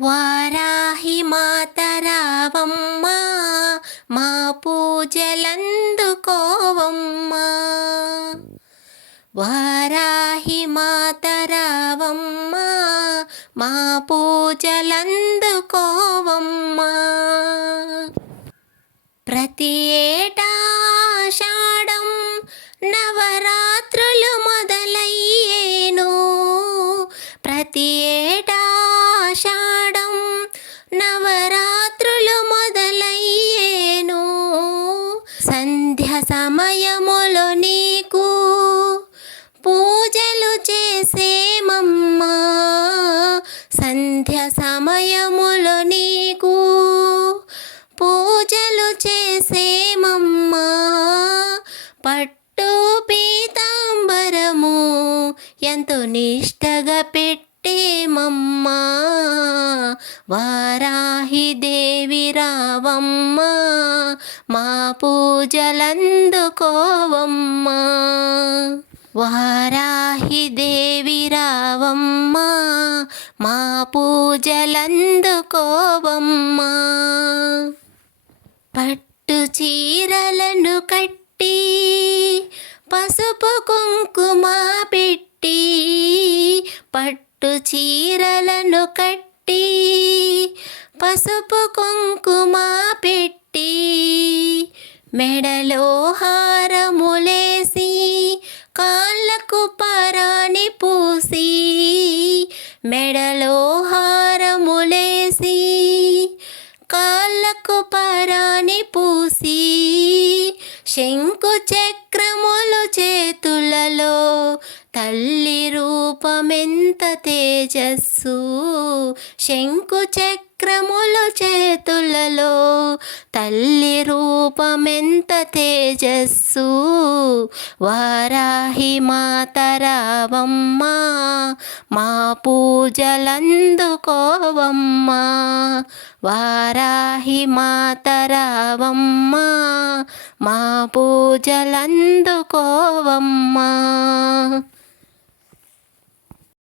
వారాహి మాతరావమ్మా, మా పూజలందుకోవమ్మా. వారాహి మాతరావమ్మా, మా పూజలందుకోవమ్మా. ప్రతి ఏటా ఆషాఢం నవరాత్రులు మొదలయ్యేను. ప్రతి ఏటా ఆషాఢం నవరాత్రులు మొదలయ్యేను. సంధ్య సమయములో నీకు పూజలు చేసేమమ్మా. సంధ్య సమయములో నీకు పూజలు చేసేమమ్మా. పట్టు పీతాంబరము ఎంతో నిష్టగా పెట్టేమమ్మా. వారాహి దేవి రావమ్మా, మా పూజలందుకోవమ్మా. వారాహి దేవి రావమ్మా, మా పూజలందుకోవమ్మా. పట్టు చీరలను కట్టి పసుపు కుంకుమ పెట్టి, పట్టు చీరలను కట్టి పసుపు కుంకుమ పెట్టి, మెడలో హారములేసి కాళ్ళకు పరాణి పూసి, మెడలో హారములేసి కాళ్ళకు పరాణి పూసి, శంకు చక్రములు చేతులలో తల్లి రూపమెంత తేజస్సు. శంకు చక్రములు చేతులలో తల్లి రూపమెంత తేజస్సు. వారాహి మాతరావమ్మా, మా పూజలందుకోవమ్మా. వారాహి మాతరావమ్మా, మా పూజలందుకోవమ్మా.